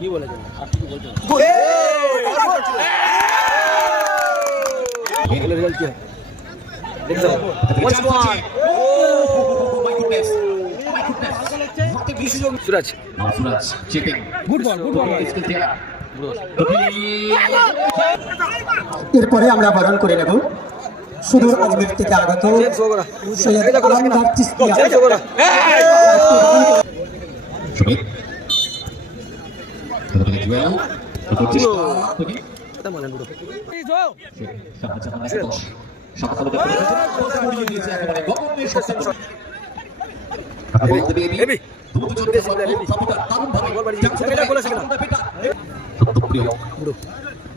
কি বলেছেন আর কি বলছেন এগুলো রেজাল্ট কি হবে Suraj Suraj checking. Good ball good ball It's good there. এরপরে আমরা বরণ করে নেব সুদূর আজমের থেকে আগত সৈয়দ আলমদার চিস্তিয়া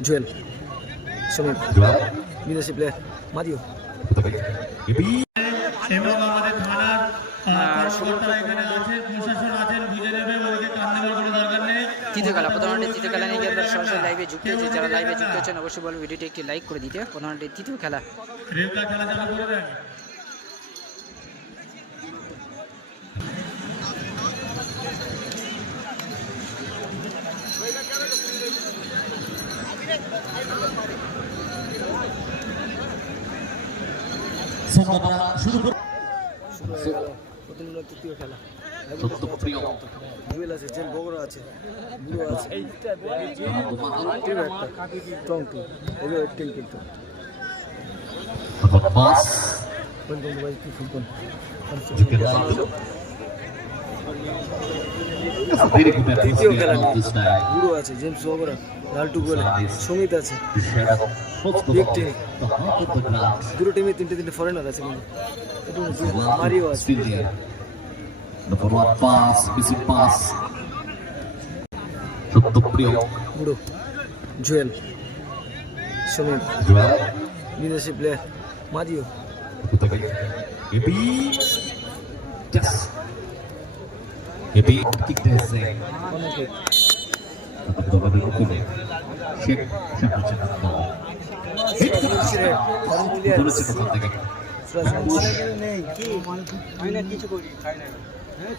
জুয়েল জোয়াল বিদেশি প্লেয়ার বেবি এবং আমাদের থানার কর্মকর্তারা এখানে আছে প্রশাসন আছেন বুঝে নেবে ওইকে কান দেওয়ার কোনো দরকার তৃতীয় খেলা প্রধানমন্ত্রী তৃতীয় খেলা নিয়ে আপনারা সরাসরি লাইভে যুক্ত হয়েছে। যারা লাইভে যুক্ত হচ্ছেন অবশ্যই বলব ভিডিওটি একটি লাইক করে দিতে। প্রধানমন্ত্রী তৃতীয় খেলা। শুরু প্রথম তৃতীয় খেলা। আছে জেল বগরা আছে বুড়ো আছে টিম একটা টিম কিন্তু খেলা. বুড়ো আছে জেমস বগরা লালটু গোলে সুমিত আছে. দুটো টিমে তিনটে তিনটে ফরেনার আছে কিন্তু মারিও আছে. The forward pass, missing pass. সত্য প্রিয় বুড়ো জুয়েল সুমিত জোয়াল বিদেশি প্লেয়ার মাদিও কোথায় এবি জাস এবি কিক দিয়েছে অনেকে তারপর দবাবে রুকুনে Sheikh the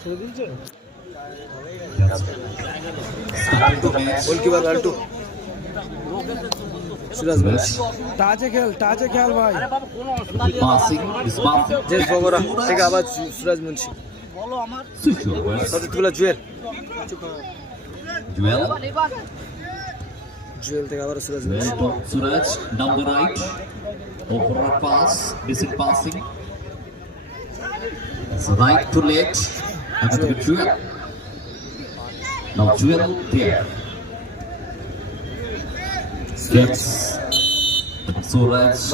goalkeeper Laltu Suraj match টাচে খেল টাচে খেল ভাই। পাসিং ইজ বগরা থেকে আবার সুরাজ মুন্সি। সুইচ ওভার সতীতুলা জুয়েল। জুয়েল। জুয়েল থেকে আবার Suraj to Suraj down the right. Overall pass, decent passing. To. And to the Jewel. Now Jewel there. Gets Suraj.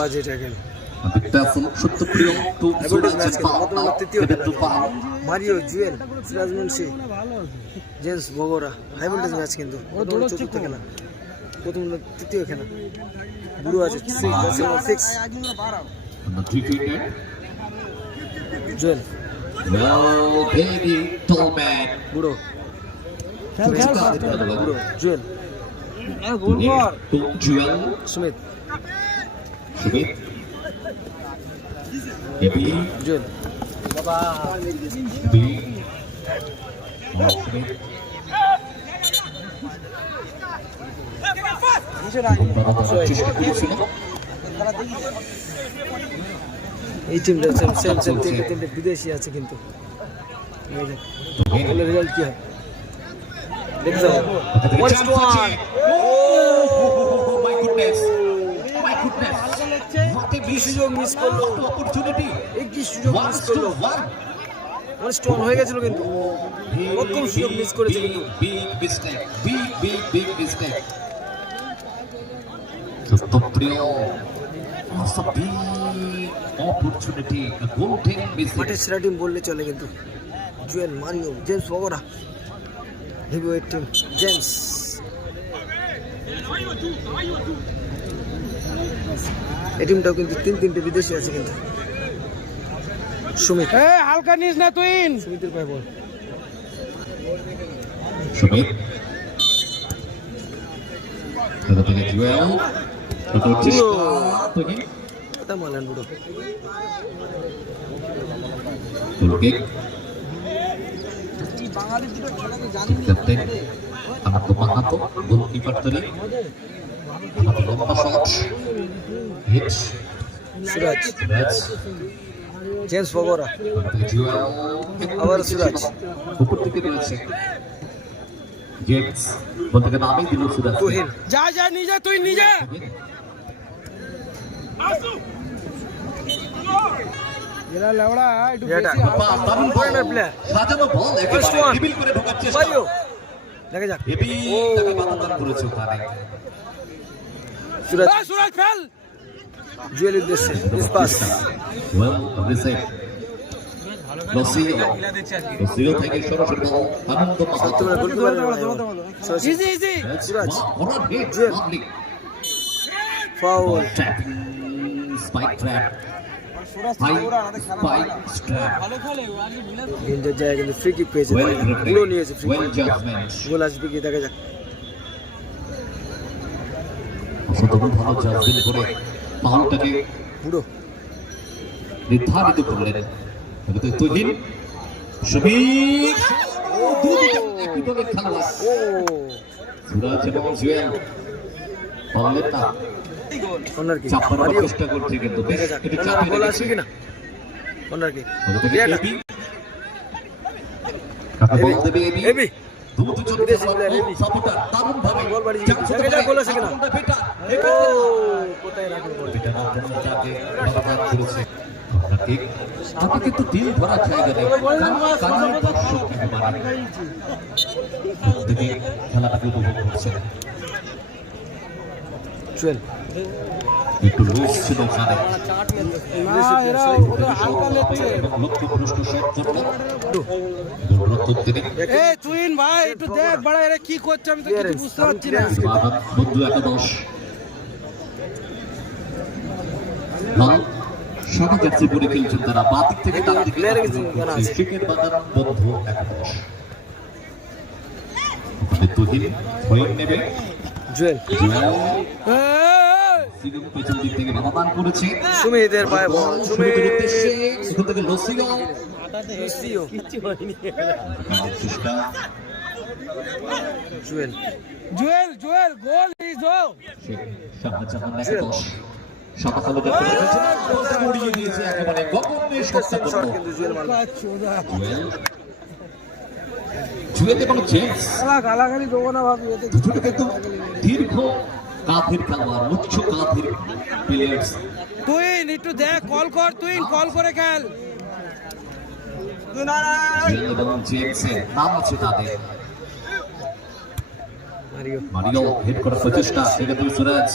A big tackle. Shuttupriyo to Everton Suraj match and foul. খেলে, Now headed to foul. Mario Jewel Suraj Munshi James Bogra high voltage match কিন্তু প্রথম চতুর্থ খেলা প্রথম তৃতীয় খেলা বুড়ো আছে six And the wicket. Jewel Well, baby, tall man. খেল বুড়ো Jewel Here to Jewel. Sumit Sumit. Baby. Jewel B. Oh, Sumit. চেষ্টা করেছিল এই টিমটা সেম সেম সেম তিনটে তিনটে বিদেশি আছে কিন্তু রেজাল্ট কি হয় a কি সুযোগ মিস করল কি সুযোগ মিস করল মানে স্ট্রং হয়ে গেছিল কিন্তু প্রথম সুযোগ মিস করেছে কিন্তু Big mistake. Opportunity. A golden. মাঠের সেরা টিম বললে চলে কিন্তু Jewel Mario James Bogra heavyweight team James এই টিমটাও কিন্তু তিন তিনটে বিদেশি আছে কিন্তু সুমিত এ হালকা নিস না তুই সুমিতের পায়ে ball Sumit. Dapat dengan Joel. Untuk বুড়ো। Full kick. Captain Anand Mahato goalkeeper তৈরি লম্বা shot hit. Suraj. Match James Bogra আবার সুরাজ। উপর থেকে রয়েছে জেটস বল থেকে নামই দিল সুরাজ। তুহিন। যা যা নিজে তুই নিজে। এরা লেবড়া একটু এটা বেশি দারুণ বল। সাজানো বল একেবারে. টেবিল করে ঢোকার চেষ্টা। ভাইও দেখা যাক। এবি তাকে বাধা দান করেছে ওখানে। সুরাজ। সুরাজ ফেল। জুয়েল উদ্দেশ্যে pass well reset foul spike trap inter জায়গা কিন্তু ফ্রি কিক পেয়েছে। পুরো নিয়েছে ফ্রি গোল আসবে কি দেখা যাক। ভালো জাজমেন্ট করে পাউলটাকে পুরো। নির্ধারিত করলেন। এবারে তুহিন শমিক দুদিকে একই দলের খেলোয়াড় ও। সুরাজ এবং জুয়েল পারলেন না। Corner kick Mario corner goal রেখেছে কিনা কর্নার কিক। এবি আসে তাতে কিন্তু দিল ধরা জায়গা নেই খেলাটাকে উপভোগ করছে জুয়েল একটু লুজ ছিল ওখানে কি করছে আমি তো কিছু বুঝতে পারছি না। বন্ধু একাদশ। সাদা জার্সি পরে খেলছেন তারা। বাঁ দিক থেকে ডান দিকে। ক্রিকেট বন্ধু একাদশ। তুহিন হয়ে নেবে। জুয়েল পেছন দিক থেকে বাধাদান করেছে। সুমিতের পায়ে বল সুমিত সেখান থেকে লসিও লুসিও চেষ্টা। জুয়েল। জুয়েল জুয়েল গোল ইজ ও শাহজাহান খেলছেন। উড়িয়ে দিয়েছে একেবারে গগনে সত্যাগ্রহ জুয়েল এবং জেমস গালাগালি দেবো না ভাবি এতে দুজনে কিন্তু দীর্ঘ কাঁধের খেলোয়াড় উচ্চ কাঁধের প্লেয়ার্স তুইন একটু দেখ কল কর তুইন কল করে খেল। জুয়েল এবং জেমসের নাম আছে তাদের। মারিও। মারিও হেড করার প্রচেষ্টা সেক্ষেত্রে সুরাজ।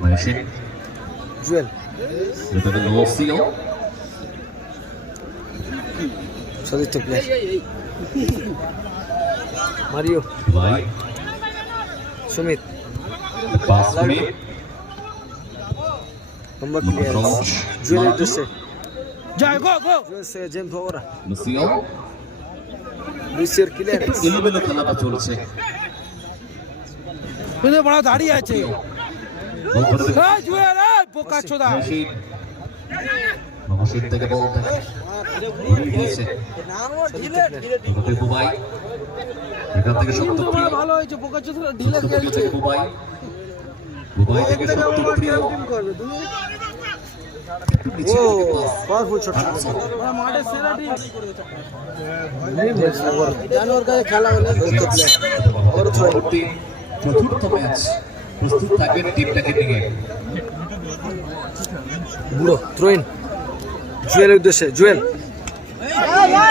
মহেশেন জুয়েল। লসিও সতীর্থ player Mario Sumit number player Jewel উদ্দেশ্যে জয় গো গো জুয়েল জেম ফোরা লসিও লুসিওর একটু এলোমেলো খেলাটা চলছে তুই বড় দাঁড়িয়ে আছে জুয়েল বোকা চোদা থেকে বল ঘুরিয়ে দিয়েছে এটাতে বুবাই এখান থেকে ভালো হয়েছে বোকা চোদা ঢিলে সত্যপ্রিয় খেলছে। বুবাই। বুবাই থেকে সত্যপ্রিয় একটু নিচে ও পাওয়ারফুল শট মাঠে সেরা টিম জানোয়ার কাছে খেলা হলে সতীর্থ প্লেয়ার পরবর্তী চতুর্থ ম্যাচ প্রস্তুত থাকবেন টিমটাকে নিয়ে। বুড়ো জুয়েলের উদ্দেশ্যে জুয়েল।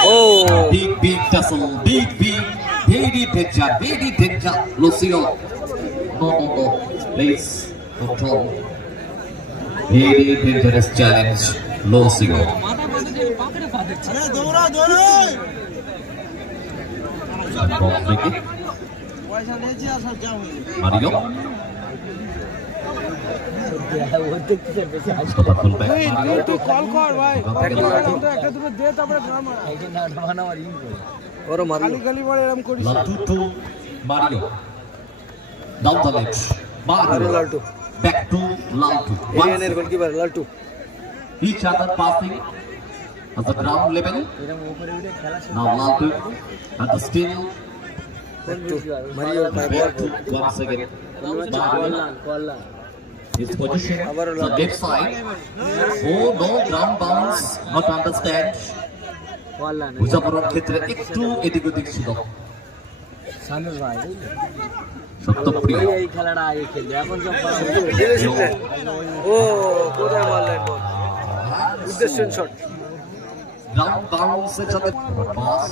ও big big tassel big big very danger very danger Lucio no no no please control very dangerous challenge Lucio ball থেকে মারিও মুস্তফা ফুলব্যাক তুই মারিও কল কর ভাই একটা দুটো দে তারপরে ওরও মারিও খালি খালি বলে এরকম করিস না। Laltu to Mario. Down the left. Mario Mario. Back to Laltu. Once এরিয়ানের goalkeeper Laltu each other passing. at the ground level. Now Laltu at the still Mario ball back to once again. Mario. His position the left side. Oh no, ground bounce, not understand. বোঝাপড়ার ক্ষেত্রে একটু এদিক ওদিক ছিল সত্যপ্রিয় ও কোথায় মারলেন বল উদ্দেশ্য shot ground বাউন্সের সাথে pass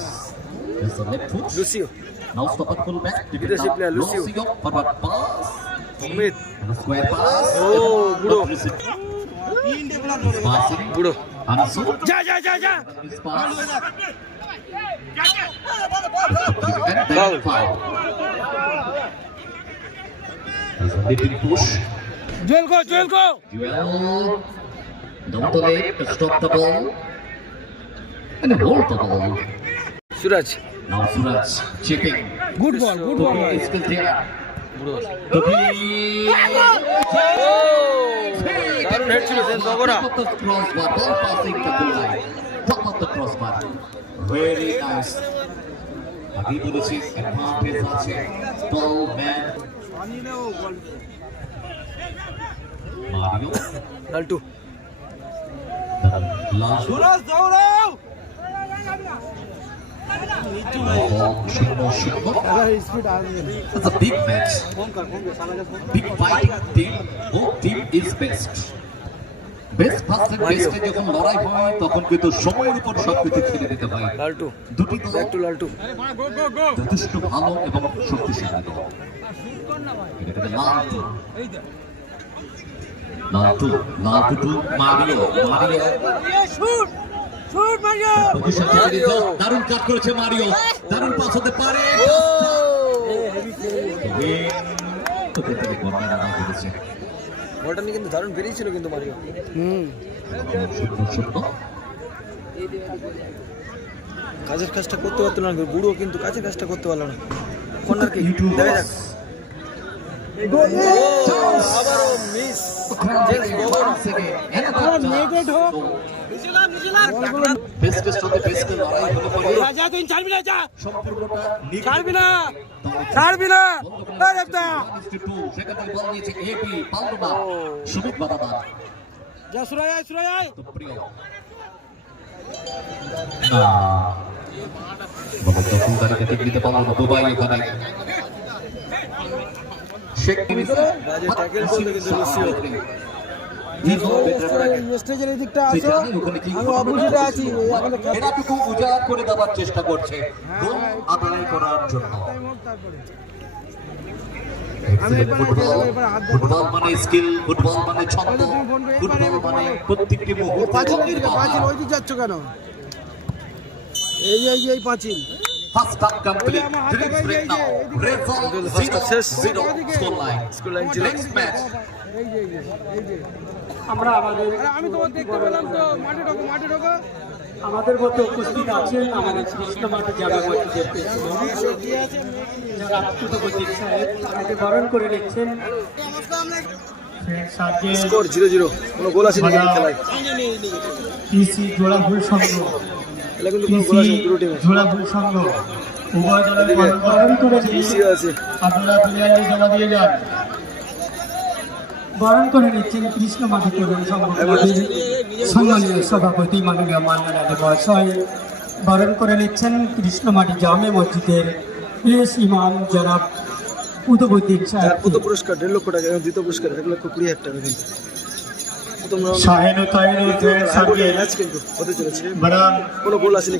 Lucio now stop at full back Leadership player, Lucio. Oh. But receive- passing বুড়ো যা যা যা যা Jewel go Jewel go to stop the ball. And hold the ball. Suraj Now Suraj chipping. Good ball good ball Toby is still there. Very nice. আগেই বলেছি advantage আছে tall man Mario লালটু লাল দৌড়াও It's a big match. Big fighting team. Both team is best. Best first বেস্টে যখন লড়াই হয় তখন কিন্তু সময়ের উপর সবকিছু ছেড়ে দিতে হয় লালটু দুটি দল ব্যাক টু লালটু যথেষ্ট ভালো এবং শক্তিশালী দল Laltu Laltu Laltu to Mario Mario দারুণ কাট করেছে মারিও। দারুণ পাস হতে পারে। বলটা নিয়ে কিন্তু দারুণ বেরিয়েছিল কিন্তু মারিও। হুম। কাজের কাজটা করতে পারতো না বুড়ো কিন্তু কাজের কাজটা করতে পারল না। কর্নার কি? দেখা যাক। আবারও মিস বেস্টের সাথে বেস্টের লড়াই হলে পরে যা তুই ছাড়বি না যা সম্পূর্ণটা ছাড়বি না ছাড়বি না এই দেবদা সেখান থেকে বল নিয়েছে এপি পাল্লুমা সুমিত বাদাবাদ যা সুরাই আয় সুরাই আয় তো প্রিয় শেখ স্টেজের এই দিকটা জানে আমি অপোজিটে আছি। ওখানে এরাটুকু উজাড় করে দেওয়ার চেষ্টা করছে। গোল আদায় করার জন্য। ফুটবল ফুটবল মানে স্কিল ফুটবল মানে ছন্দ। ফুটবল মানে প্রত্যেকটি মুহূর্ত। পাঁচিল ওই দিক যাচ্ছ কেন? এই এই এই পাঁচিল। First half complete. Drinks break now. Result First half শেষ। zero. Score line. Score line. Next match. যে। আরে, আমি তোমার দেখতে পেলাম তো মাঠে ঢোকো মাঠে ঢোকো। আমাদের মধ্যে উপস্থিত আছেন আমাদের কৃষ্ণ মাঠে যারা তাকে বরণ করে নিচ্ছেন। স্কোর জিরো জিরো কোনো গোল আসেনি খেলায়। পিসি জোড়া ভুল কিন্তু কোনো গোল আসেনি দুটো টিমে জোড়া ভুল সংঘ। উভয় দলের বরণ করে আপনারা প্লেয়ারদের জমা দিয়ে যান। বরণ করে নিচ্ছেন কৃষ্ণ সংঘ ক্লাবের সম্মানীয় সভাপতি মাননীয় মান্নান মহাশয় বরণ করে নিচ্ছেন কৃষ্ণমাটি জামে মসজিদের এস ইমাম জনাব উদবুদ্দিন যার সাহেব পুরস্কার দেড় লক্ষ টাকা এবং দ্বিতীয় পুরস্কার এক লক্ষ কুড়ি হাজার টাকা কিন্তু ম্যাচ কিন্তু হতে চলেছে। বরণ কোনো গোল আসেনি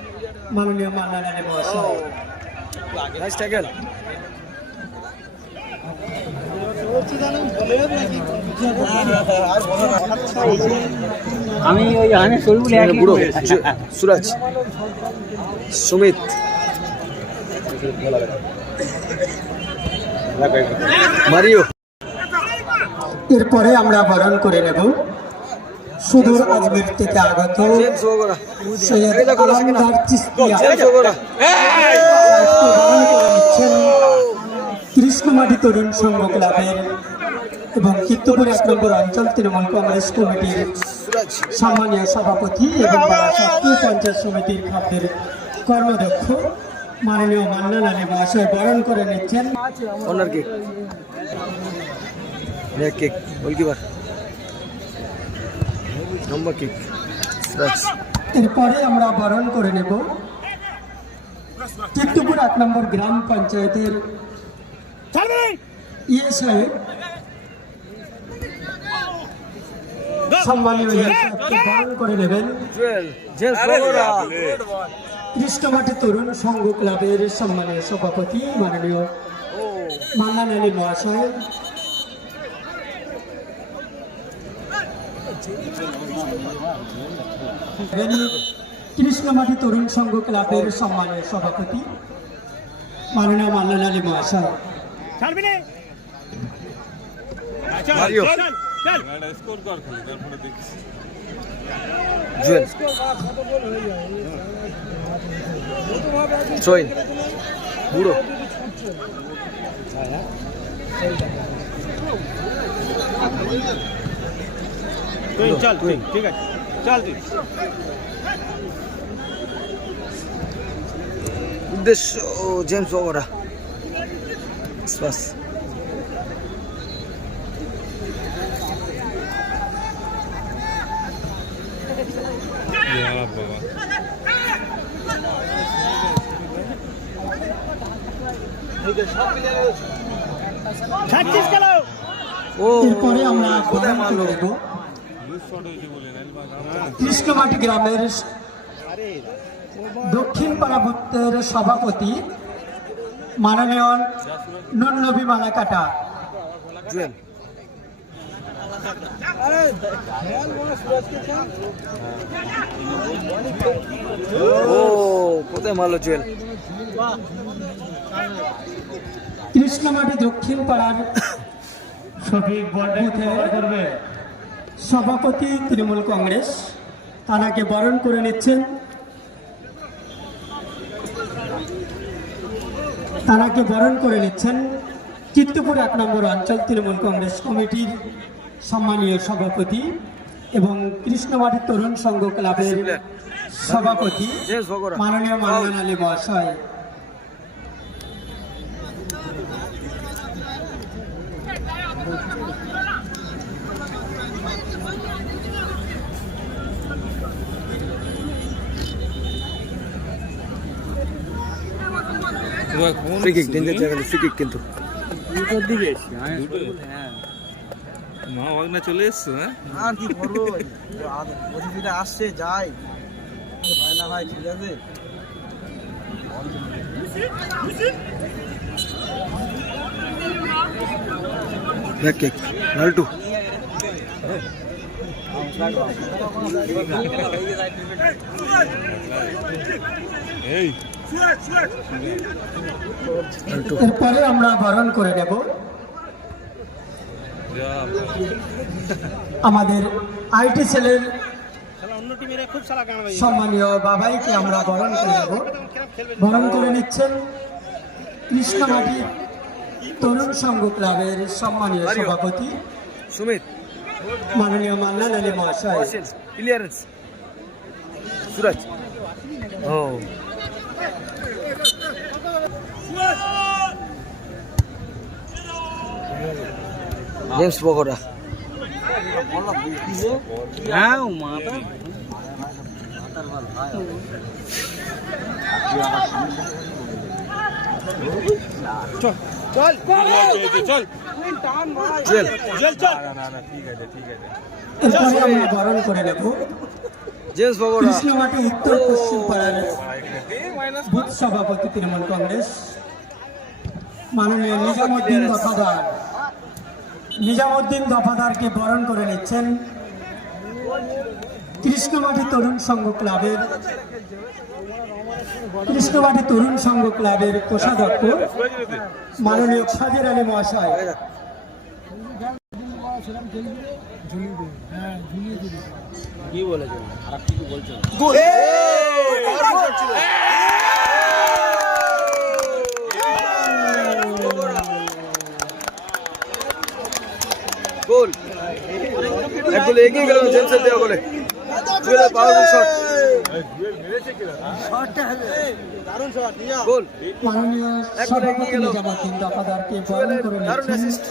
মাননীয় মান্নান আলী মহাশয়। নাইস ট্যাকেল আমি ওই আনে শরীর এখানে বুড়ো সুরাজ সুমিত। মারিও। এরপরে আমরা বরণ করে নেব। সুদূর আজমির থেকে আগত সৈয়দ। আলমদার চিস্তিয়া কৃষ্ণমাটি তরুণ সংঘ ক্লাবের এবং কীর্তপুর এক নম্বর অঞ্চল তৃণমূল কংগ্রেস কমিটির সম্মানীয় সভাপতি এবং পঞ্চায়েত সমিতির খাদ্যের কর্মদক্ষ মাননীয় মান্নান আলী মহাশয় বরণ করে নিচ্ছেন। অনার কেক কেক গোলকিপার নম্বর কেক। এরপরে আমরা বরণ করে নেব। কীর্তিপুর এক নম্বর গ্রাম পঞ্চায়েতের ইয়ে সাহেব। সম্মানীয় ইয়ে বরণ করে নেবেন। কৃষ্ণমাটি তরুণ সংঘ ক্লাবের সম্মানীয় সভাপতি মাননীয় মান্নান আলী মহাশয়। কৃষ্ণমাটি তরুণ সংঘ ক্লাবের সম্মানীয় সভাপতি মাননীয় মান্নান আলী মহাশয়। মারিও। জুয়েল। সোইন বুড়ো। চল ঠিক আছে। উদ্দেশ্য জেমস বগরা বাস। ও। এরপরে আমরা বরণ করে নেব কৃষ্ণমাটি গ্রামের দক্ষিণ পাড়া সভাপতি মাননীয় নন্নবী মালাকাটা। কোথায় মারলো জুয়েল কৃষ্ণমাটি দক্ষিণ পাড়ার সঠিক করবে সভাপতি তৃণমূল কংগ্রেস তানাকে বরণ করে নিচ্ছেন। তানাকে বরণ করে নিচ্ছেন চিত্তপুর এক নম্বর অঞ্চল তৃণমূল কংগ্রেস কমিটির সম্মানীয় সভাপতি এবং কৃষ্ণমাটি তরুণ সংঘ ক্লাবের সভাপতি মাননীয় মাননীয় আলী মহাশয়। ফ্রি কিক ডেঞ্জার জায়গা ফ্রি কিক কিন্তু। মা ভাগনা চলে এসছো হ্যাঁ? আর কি করব? অতিথিটা আসছে যাই। হয় না ভাই ঠিক আছে? কিক এই। এরপরে আমরা বরণ করে নেব। আমাদের আইটি সেলের সম্মানীয় বাবাইকে আমরা বরণ করে নেব। বরণ করে নিচ্ছেন কৃষ্ণমাটি তরুণ সংঘ ক্লাবের সম্মানীয় সভাপতি সুমিত। মাননীয় মান্নান আলী মহাশয়। ক্লিয়ারেন্স সুরাজ। ও। জেমস বগরা হ্যাঁ মাথা চল চল। চল চল। এরপরে আমরা বরণ করে নেব। জেমস বগরা কৃষ্ণমাটি উত্তর পশ্চিম পাড়ার বুথ সভাপতি তৃণমূল কংগ্রেস। মাননীয় নিজামুদ্দিন দফাদার। নিজামুদ্দিন দফাদারকে বরণ করে নিচ্ছেন কৃষ্ণবাটি তরুণ সংঘ ক্লাবের কৃষ্ণবাটি তরুণ সংঘ ক্লাবের কোষাধ্যক্ষ মাননীয় সাজের আলী মহাশয়। গোল! এক গোলে এগিয়ে গেল জেমসের দেওয়া গোলে। গোল। মাননীয় সভাপতি নিজামুদ্দিন দফাদারকে বরণ করে দারুণ নিচ্ছেন assist।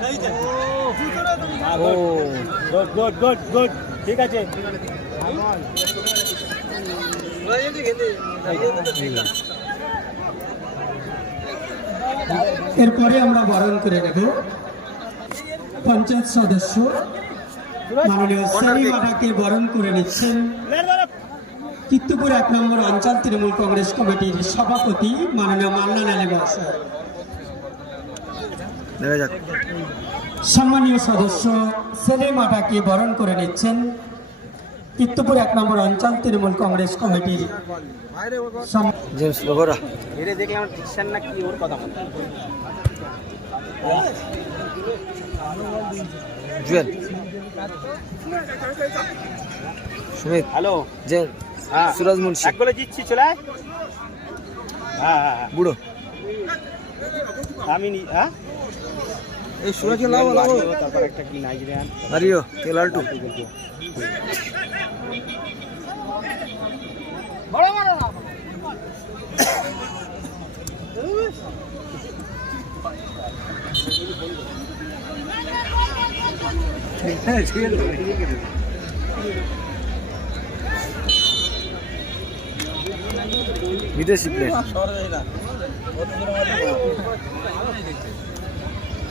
এক গোলে কিন্তু এগিয়ে গেল ও এরপরে আমরা বরণ করে নেব। পঞ্চায়েত সদস্য মাননীয় সেলিম আটাকে বরণ করে নিচ্ছেন। কিত্তুপুর এক নম্বর অঞ্চল তৃণমূল কংগ্রেস কমিটির সভাপতি মাননীয় মান্নান আলী মহাশয়। দেখা যাক। সম্মানীয় সদস্য সেলিম আটাকে বরণ করে নিচ্ছেন কিত্তুপুর এক নম্বর অঞ্চল তৃণমূল কংগ্রেস কমিটির জুয়েল। সুমিত। হ্যালো। জেন হ্যাঁ। সুরাজ মুন্সি। এক বলে জিতছি চলে হ্যাঁ হ্যাঁ হ্যাঁ। বুড়ো। আমি হ্যাঁ? এই সুরাজ লাভ লাভ তারপর একটা কি নাইজেরিয়ান মারিও তেলাল্টু বিদেশি প্লেয়ার।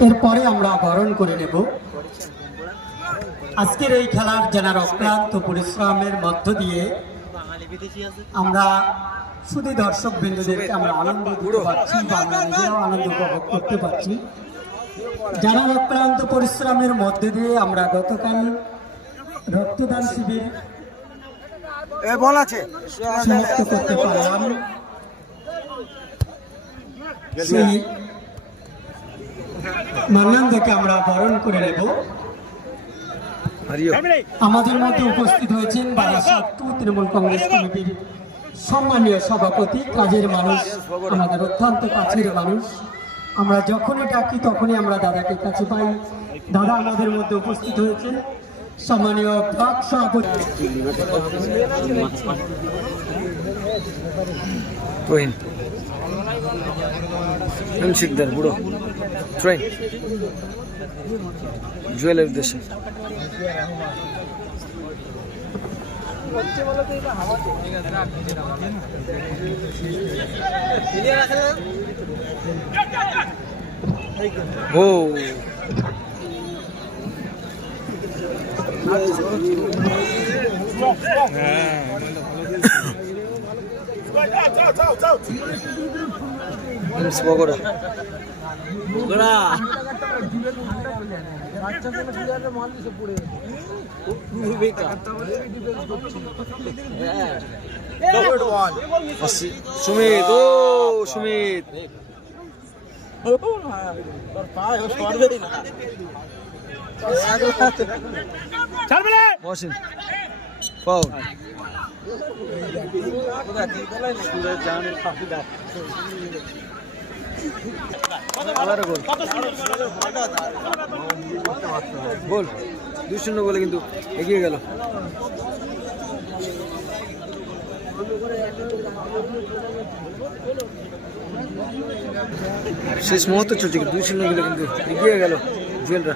এরপরে আমরা বরণ করে নেব। আজকের এই খেলার যারা অক্লান্ত পরিশ্রমের মধ্য দিয়ে আমরা শুধু দর্শক বিন্দুদেরকে আমরা আনন্দ দিতে পারছি বা আমরা নিজেরাও আনন্দ উপভোগ করতে পারছি। যারা অক্লান্ত পরিশ্রমের মধ্যে দিয়ে আমরা গতকাল রক্তদান শিবির বল আছে। সমাপ্ত করতে পারলাম। সেই আমরা বরণ করে নেব। আমাদের মধ্যে উপস্থিত হয়েছেন বারাসাত টু তৃণমূল কংগ্রেস কমিটির সম্মানীয় সভাপতি কাজের মানুষ আমাদের অত্যন্ত কাছের মানুষ। আমরা যখনই ডাকি তখনই আমরা দাদাকে কাছে পাই। দাদা আমাদের মধ্যে উপস্থিত হয়েছে সম্মানীয় ব্লক সভাপতি। বুড়ো। ট্রেন জুয়েলের উদ্দেশ্যে। ও। এমস বগরা বগরা আসি- সুমিত ও সুমিত। ফাউল আবারও গোল। দুই শূন্য গোলে কিন্তু এগিয়ে গেল। শেষ মুহূর্তে চলছে দুই শূন্য গোলে কিন্তু এগিয়ে গেল জুয়েলরা।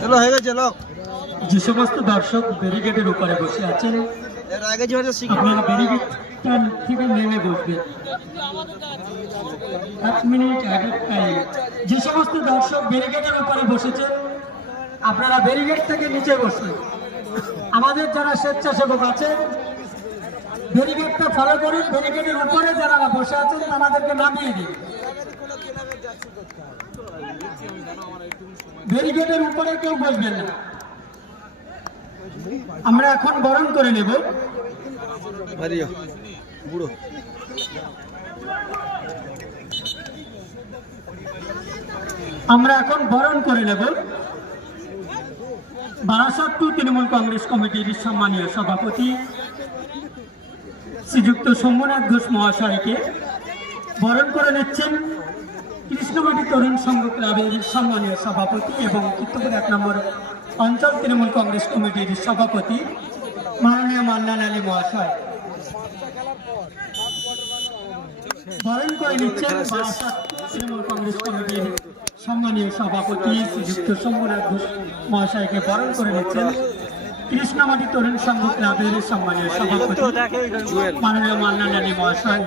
চলো হয়ে গেছে লোক। যে সমস্ত দর্শক ব্যারিকেডের উপরে বসে আছেন আপনারা ব্যারিকেডটা থেকে নেমে বসবেন। এক মিনিট এক টাইম যে সমস্ত দর্শক ব্যারিকেডের উপরে বসেছেন, আপনারা ব্যারিকেড থেকে নিচে বসুন। আমাদের যারা স্বেচ্ছাসেবক আছেন ব্যারিকেডটা ফলো করুন ব্যারিকেডের উপরে যারা বসে আছেন তাদেরকে নামিয়ে দিন। ব্যারিকেডের উপরে কেউ বসবেন না। আমরা এখন বরণ করে নেব। বুড়ো। আমরা এখন বরণ করে নেব বারাসাত টু তৃণমূল কংগ্রেস কমিটির সম্মানীয় সভাপতি শ্রীযুক্ত শম্ভুনাথ ঘোষ মহাশয়কে বরণ করে নিচ্ছেন কৃষ্ণমাটি তরুণ সংঘ ক্লাবের সম্মানীয় সভাপতি এবং চিত্তপুর এক নম্বর অঞ্চল তৃণমূল কংগ্রেস কমিটির সভাপতি মাননীয় মান্নান আলী মহাশয়। বরণ করে নিচ্ছেন তৃণমূল কংগ্রেস কমিটির সম্মানীয় সভাপতি শ্রীযুক্ত শম্ভুনাথ ঘোষ মহাশয়কে বরণ করে নিচ্ছেন কৃষ্ণমাটি তরুণ সংঘ ক্লাবের সম্মানীয় সভাপতি মাননীয় মান্নান আলী মহাশয়।